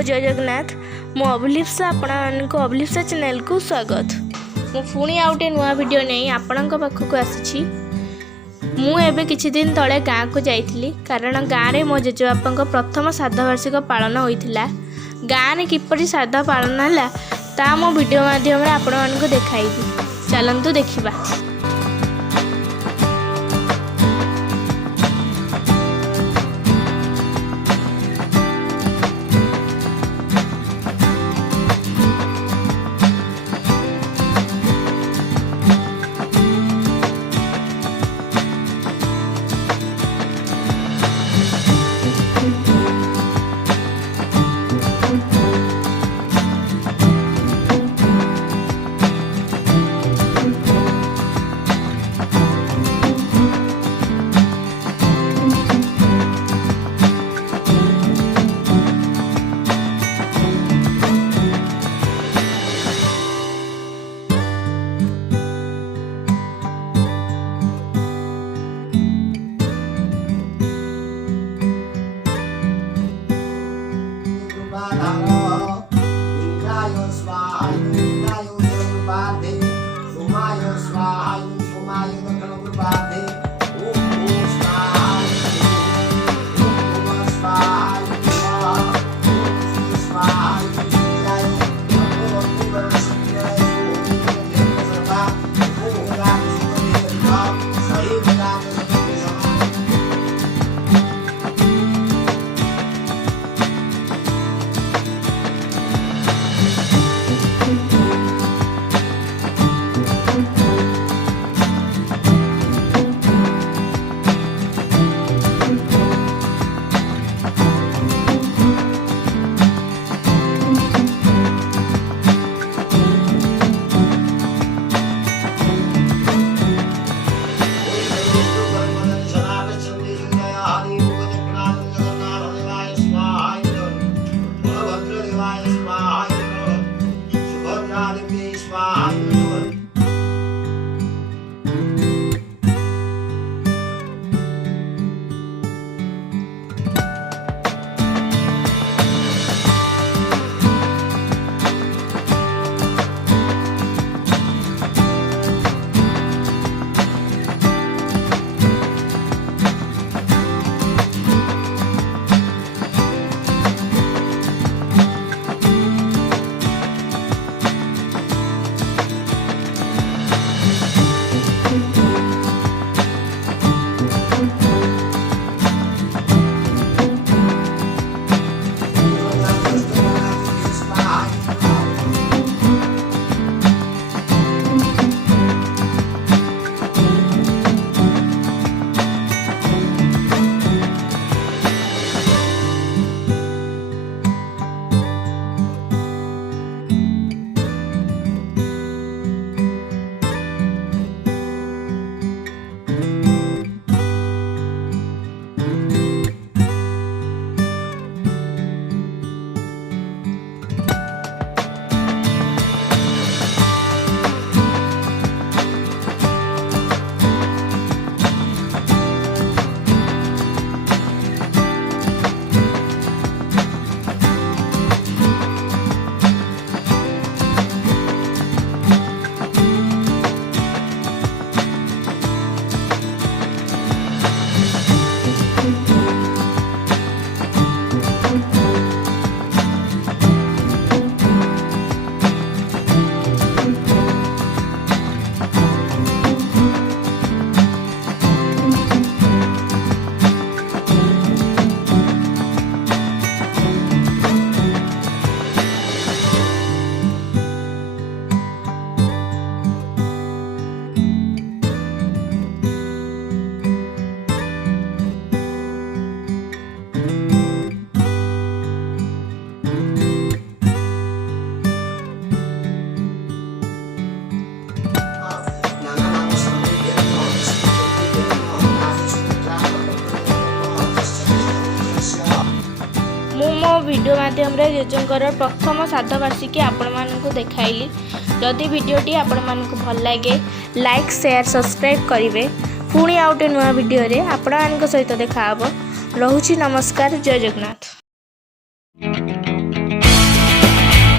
Hello जय जगन्नाथ मु अभिलिप्सा आपको अभिलिप्सा चैनल को स्वागत। मु पुणी आउटे नुआ वीडियो नहीं आपणक पाखक आसी। मुझे किछि दिन तले गाँव को जाइली कारण गाँव में मो जेजेबापा प्रथम श्राद्ध वार्षिक पालन होता। गाँव में किपरि श्राद्ध पालन है ता मो वीडियो माध्यम आपण देखाइबी। चलतु देखा। वीडियो माध्यम जेजोंकर प्रथम श्राद्ध वार्षिकी आपण देखाइली। जदि वीडियोटी आपण भल लगे लाइक शेयर सब्सक्राइब करेंगे। पुणी आउटे नुआ वीडियो रे आपण सहित देखा। रहुछि नमस्कार। जय जगन्नाथ।